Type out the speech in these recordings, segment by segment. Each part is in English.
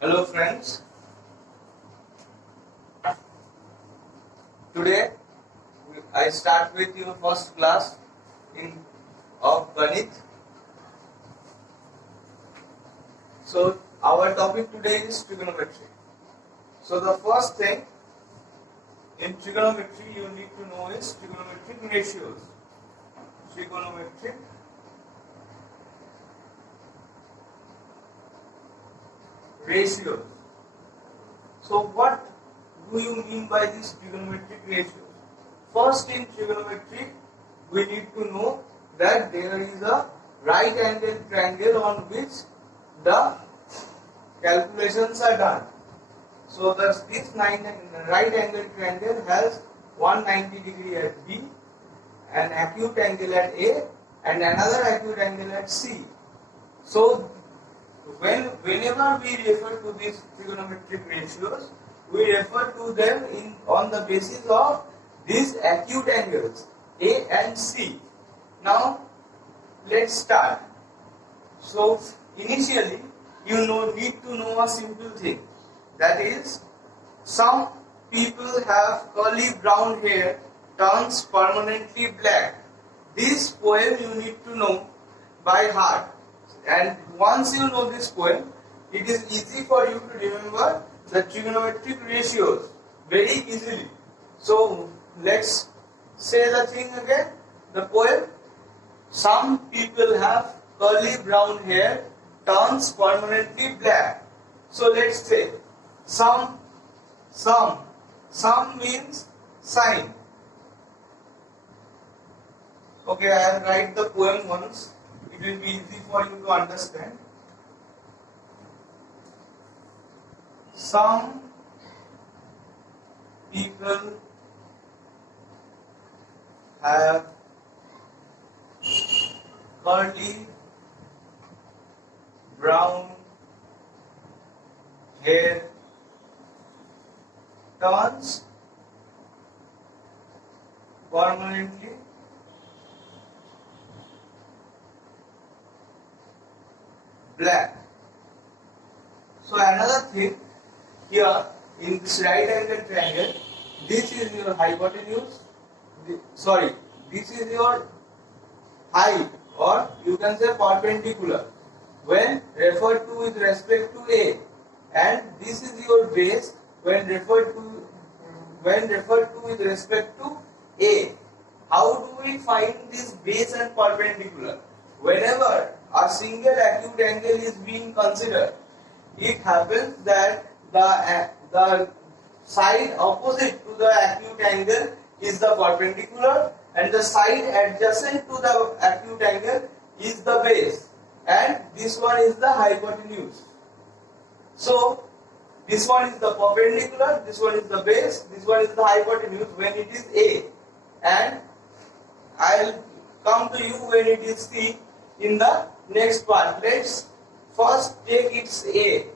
Hello friends, today I start with your first class in of Ganit. So our topic today is trigonometry. So the first thing in trigonometry you need to know is trigonometric ratios. Trigonometric ratios. So what do you mean by these trigonometric ratios? First, in trigonometry we need to know that there is a right angle triangle on which the calculations are done. So thus this right angle triangle has 190 degree at B, an acute angle at A and another acute angle at C. So whenever we refer to these trigonometric ratios, we refer to them on the basis of these acute angles A and C. Now let's start. So initially you need to know a simple thing, that is, some people have curly brown hair turns permanently black. This poem you need to know by heart, and once you know this poem, it is easy for you to remember the trigonometric ratios very easily. So let's say the thing again, the poem. Some people have curly brown hair turns permanently black. So let's say some means sign. Okay, I will write the poem once. It will be easy for you to understand. Some people have curly brown hair turns permanently black. So another thing, here in this right angle triangle, this is your hypotenuse, this is your height, or you can say perpendicular when referred to with respect to A, and this is your base when referred to with respect to A. How do we find this base and perpendicular? Whenever a single acute angle is being considered, it happens that the side opposite to the acute angle is the perpendicular and the side adjacent to the acute angle is the base, and this one is the hypotenuse. So this one is the perpendicular, this one is the base, this one is the hypotenuse when it is A, and I will come to you when it is C in the next part. Let's first take its A.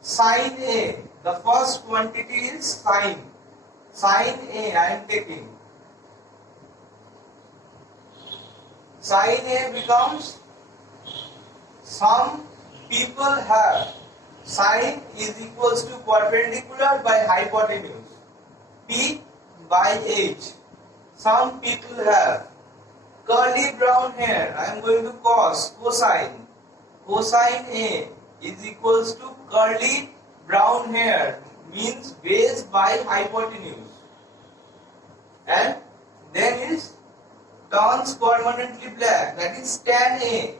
Sine A. The first quantity is sine. Sine A I am taking. Sine A becomes, some people have, sine is equals to perpendicular by hypotenuse, P by H. Some people have curly brown hair. I am going to cosine. Cosine A is equals to curly brown hair, means base by hypotenuse. And then is turns permanently black, that is tan A,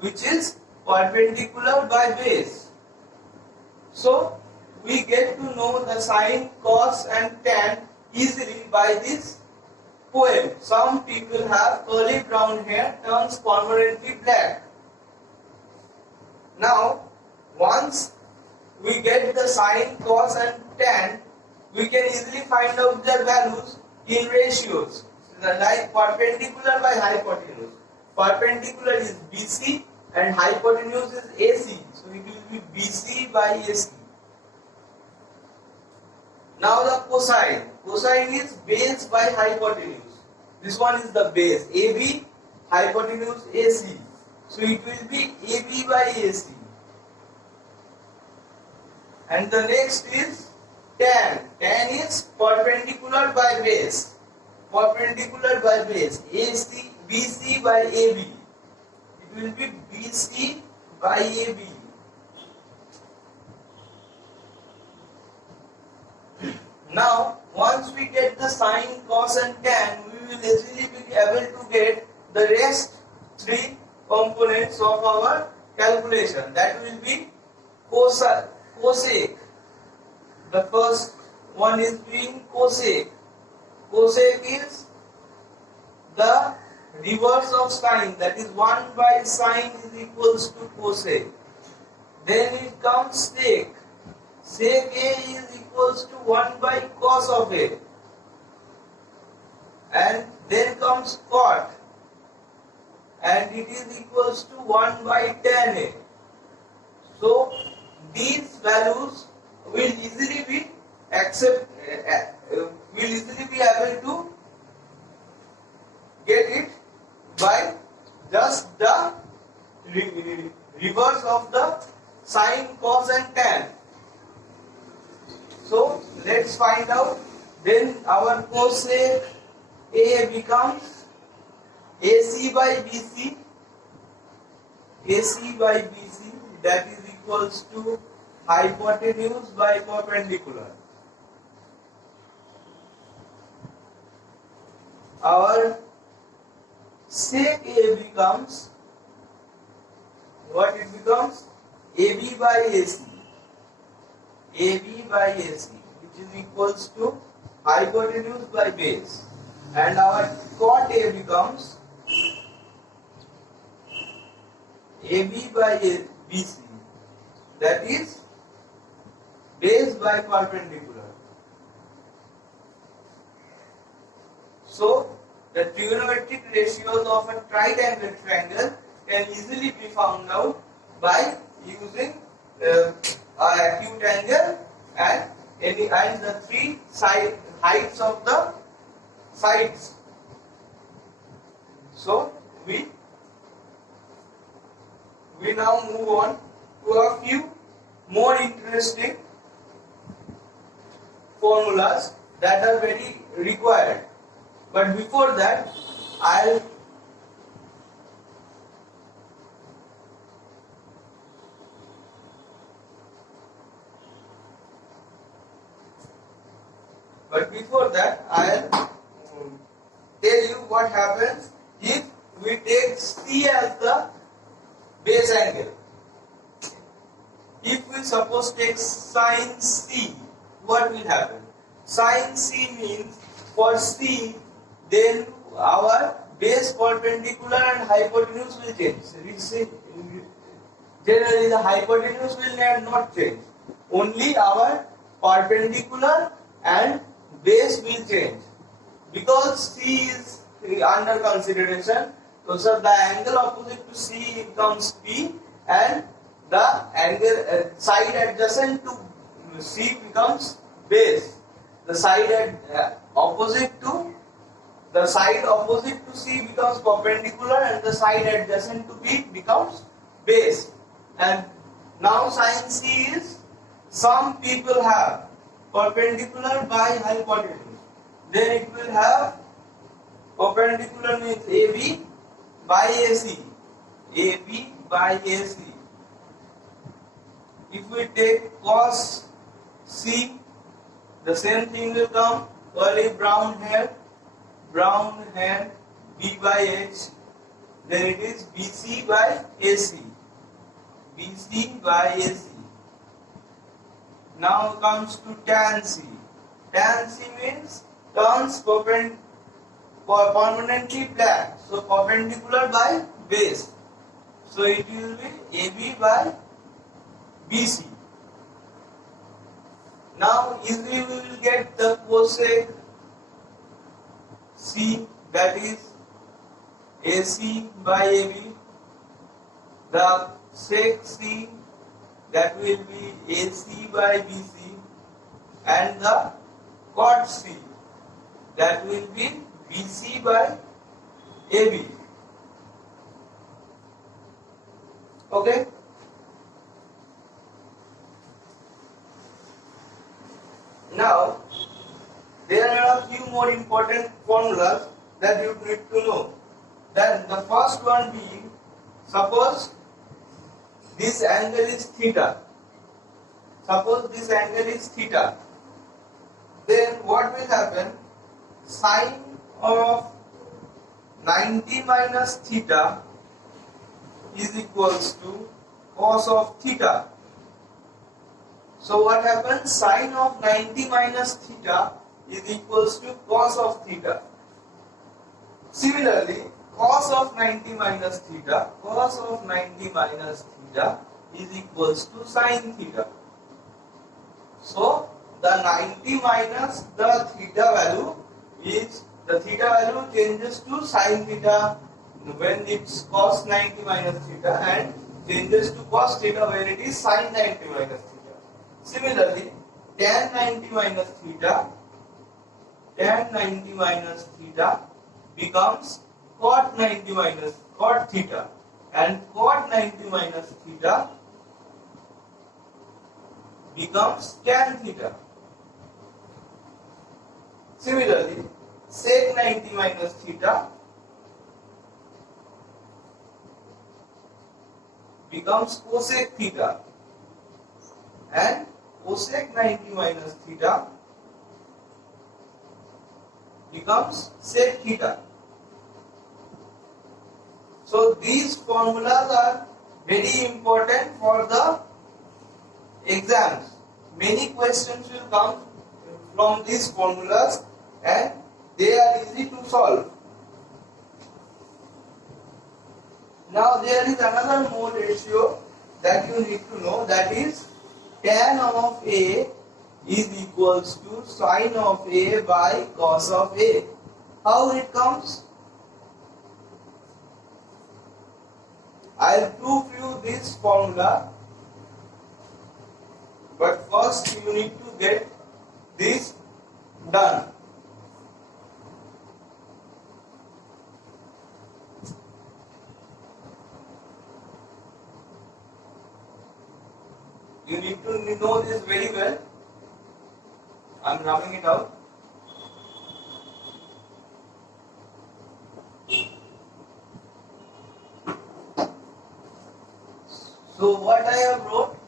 which is perpendicular by base. So we get to know the sine, cos and tan easily by this poem. Some people have curly brown hair turns permanently black. Now once we get the sine, cos and tan, we can easily find out their values in ratios, like perpendicular by hypotenuse. Perpendicular is BC and hypotenuse is AC, so it will be BC by AC. Now the cosine. Cosine is base by hypotenuse. This one is the base, AB, hypotenuse AC. So it will be AB by AC. And the next is tan. Tan is perpendicular by base. Perpendicular by base. AC, BC by AB. It will be BC by AB. Now, once we get the sine, cos and tan, we will easily be able to get the rest three components of our calculation. That will be cosec. The first one is being cosec. Cosec is the reverse of sine, that is 1 by sine is equals to cosec. Then it comes sec. Sec A is equals to 1 by cos of A. And then comes cot, and it is equals to 1 by tan A. So these values will easily be able to get it by just the reverse of the sine, cos and tan. So let's find out. Then our cosec A becomes AC by BC. AC by BC, that is equals to hypotenuse by perpendicular. Our sec A becomes, what it becomes? AB by AC. AB by AC, which is equals to hypotenuse by base. And our cot A becomes AB by BC, that is base by perpendicular. So the trigonometric ratios of a right angle triangle can easily be found out by using acute angle and the three heights of the sides. So we now move on to a few more interesting formulas that are very required. But before that, I'll tell you what happens if we take C as the base angle. If we suppose take sine C, what will happen? Sine C means for C, then our base perpendicular and hypotenuse will change. Generally the hypotenuse will not change. Only our perpendicular and base will change. Because C is under consideration, so the angle opposite to C becomes P, and the angle side adjacent to C becomes base. The side opposite to C becomes perpendicular, and the side adjacent to B becomes base. And now sin C is, some people have perpendicular by hypotenuse. Then it will have perpendicular means AB by AC. AB by AC. If we take cos C, the same thing will come, curly brown hair, B by H. Then it is BC by AC. BC by AC. Now comes to tan C. Tan C means turns permanently black. So perpendicular by base. So it will be AB by BC. Now easily we will get the cosec C, that is AC by AB. The sec C, that will be AC by BC, and the cot C, that will be BC by AB. Okay. Now, there are a few more important formulas that you need to know. Then the first one being, suppose this angle is theta. Suppose this angle is theta. Then what will happen? Sine of 90 minus theta is equals to cos of theta. So what happens? Sine of 90 minus theta is equals to cos of theta. Similarly, cos of 90 minus theta is equals to sine theta. So the 90 minus the theta value is, the theta value changes to sine theta when it's cos 90 minus theta, and changes to cos theta when it is sine 90 minus theta. Similarly, tan 90 minus theta becomes cot 90 minus cot theta, and cot 90 minus theta becomes tan theta. Similarly, sec 90 minus theta becomes cosec theta, and cosec 90 minus theta becomes sec theta. So these formulas are very important for the exams. Many questions will come from these formulas and they are easy to solve. Now there is another more ratio that you need to know, that is tan of A is equals to sine of A by cos of A. How it comes? I'll prove you this formula, but first you need to get this done. You need to know this very well. I'm rubbing it out. So what I have wrote,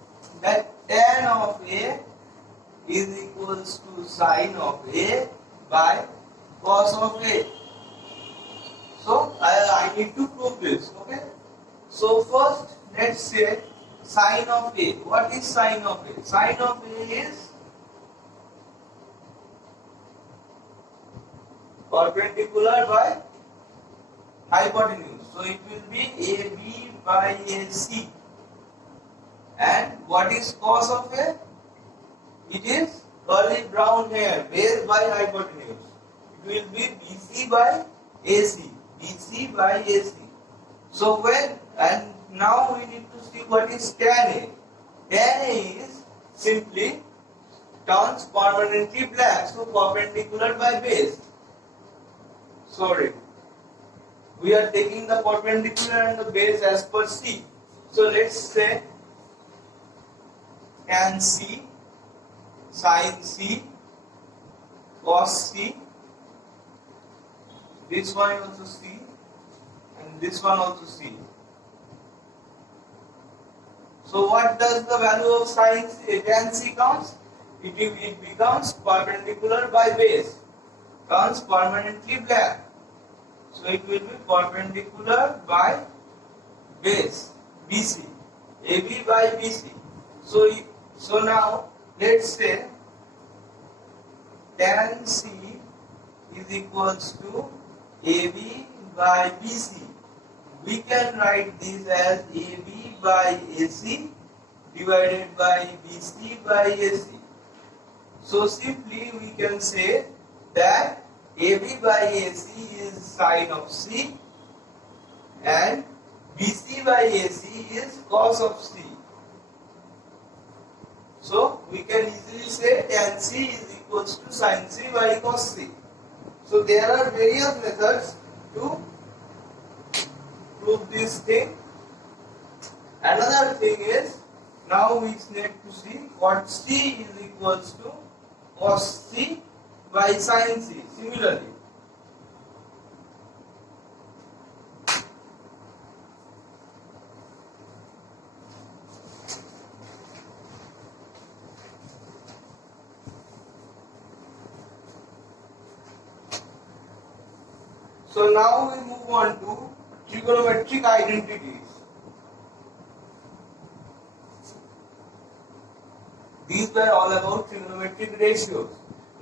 that tan of A is equals to sine of A by cos of A. So I need to prove this. Okay. So first let's say sine of A. What is sine of A? Sine of A is perpendicular by hypotenuse. So it will be AB by AC. And what is cos of A? It is curly brown hair, base by hypotenuse. It will be BC by AC. BC by AC. So when, and now we need to see what is tan A. Tan A is simply turns permanently black, so perpendicular by base. Sorry, we are taking the perpendicular and the base as per C. So let's say tan C, sin C, cos C, this one also C, and this one also C. So what does the value of sin C, tan C comes? It becomes perpendicular by base, turns permanently black. So it will be perpendicular by base, BC, AB by BC. So now let's say tan C is equals to AB by BC. We can write this as AB by AC divided by BC by AC. So simply we can say that AB by AC is sine of C and BC by AC is cos of C. So we can easily say tan C is equals to sin C by cos C. So there are various methods to prove this thing. Another thing is, now we need to see what C is equals to cos C by sin C. Similarly, so now we move on to trigonometric identities. These were all about trigonometric ratios.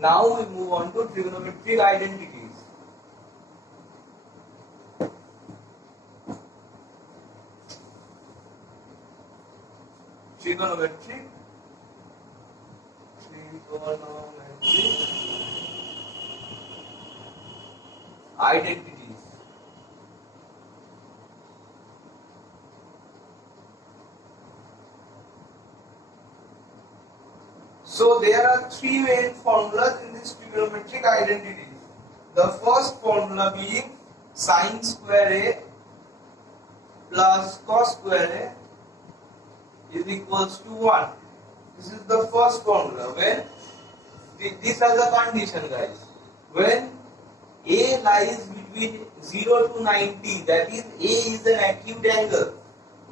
Now we move on to trigonometric identities. Trigonometric identities. So there are three main formulas in this trigonometric identities. The first formula being sin square A plus cos square A is equals to 1. This is the first formula. When this has a condition, guys. When A lies between 0 to 90, that is A is an acute angle.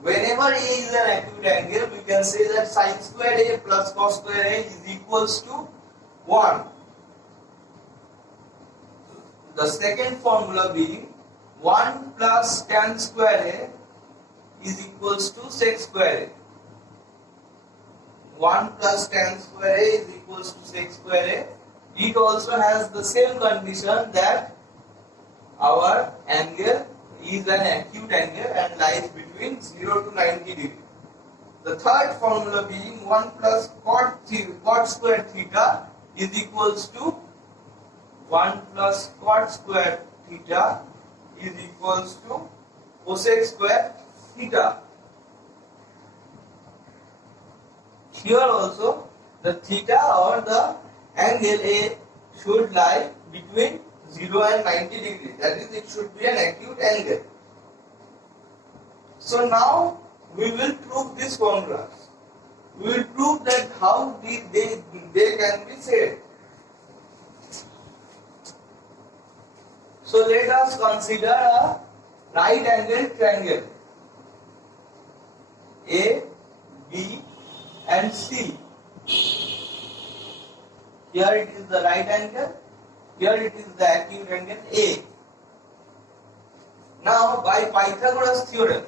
Whenever A is an acute angle, we can say that sin square A plus cos square A is equals to 1. The second formula being 1 plus tan square A is equals to sec square A. 1 plus tan square A is equals to sec square A. It also has the same condition that our angle is an acute angle and lies between 0 to 90 degree. The third formula being 1 plus cot square theta is equals to 1 plus cot square theta is equals to cosec square theta. Here also the theta or the angle A should lie between 0 and 90 degrees. That is, it should be an acute angle. So now we will prove these formulas. We will prove that how they can be said. So let us consider a right angled triangle A, B and C. Here it is the right angle, here it is the acute angle A. Now by Pythagoras theorem,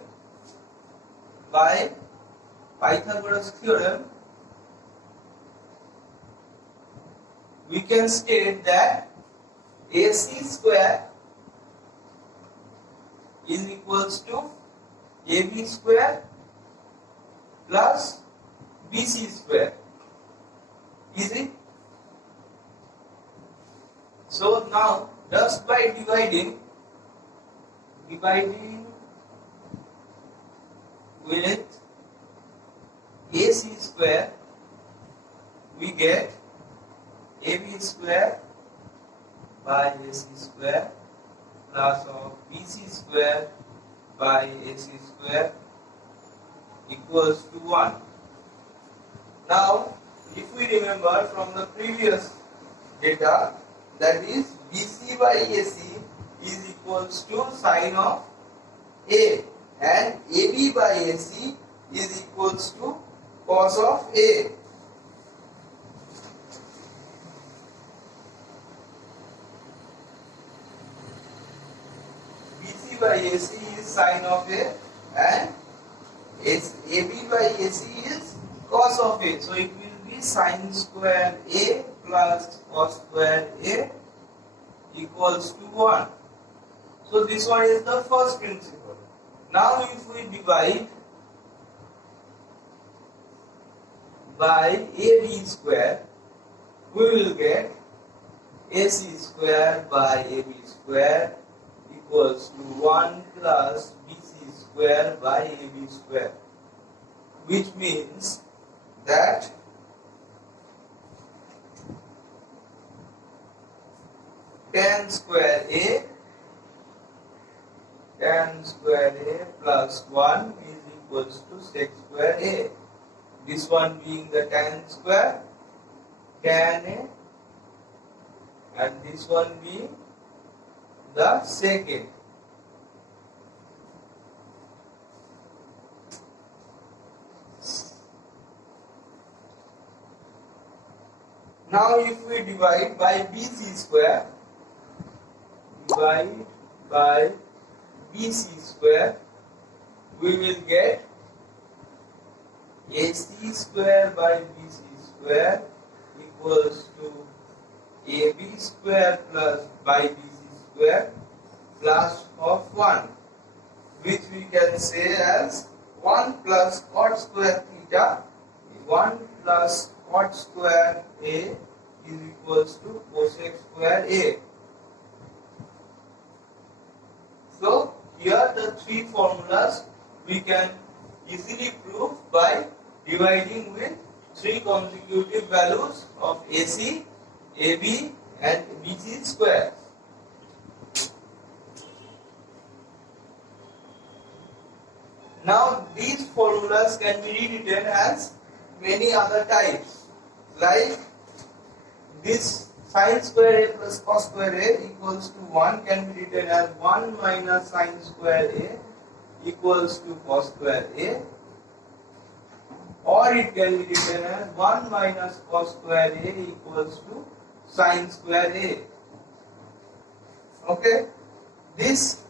we can state that AC square is equals to AB square plus BC square. Is it? So now just by dividing with AC square, we get AB square by AC square plus of BC square by AC square equals to 1. Now, if we remember from the previous data, that is BC by AC is equals to sine of A and AB by AC is equals to cos of A. BC by AC is sine of A and AB by AC is cos of A. So it will be sine square A plus cos square A equals to 1. So this one is the first principle. Now if we divide by AB square, we will get AC square by AB square equals to 1 plus BC square by AB square, which means that tan square A plus 1 is equals to sec square A. This one being the tan square, tan A and this one being the second. Now if we divide by BC square, divide by BC square, we will get AC square by BC square equals to AB square plus by BC square plus of 1, which we can say as 1 plus cot square theta, 1 plus cot square A is equals to cosec square A. So here the three formulas we can easily prove by dividing with three consecutive values of AC, AB and BC square. Now these formulas can be rewritten as many other types, like this sin square A plus cos square A equals to 1 can be written as 1 minus sin square A equals to cos square A, or it can be written as 1 minus cos square A equals to sin square A. Okay, this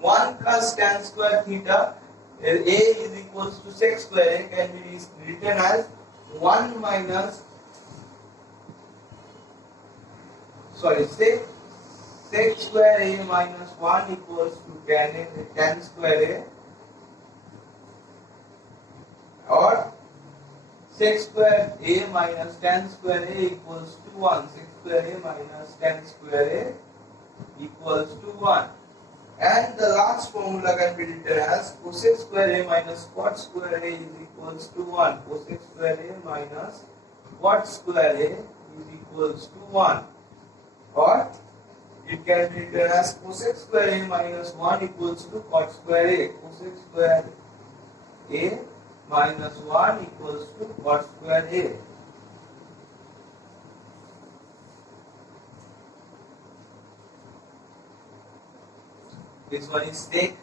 1 plus tan square theta A is equals to sec square A can be written as 1 minus sec square A minus 1 equals to tan square A, or sec square A minus tan square A equals to 1. Sec square A minus tan square A equals to 1. And the last formula can be written as cosec square A minus cot square A is equals to 1. Cosec square A minus cot square A is equals to 1. Or it can be written as cosec square A minus 1 equals to cot square A. Cosec square A minus 1 equals to cot square A. This one is sec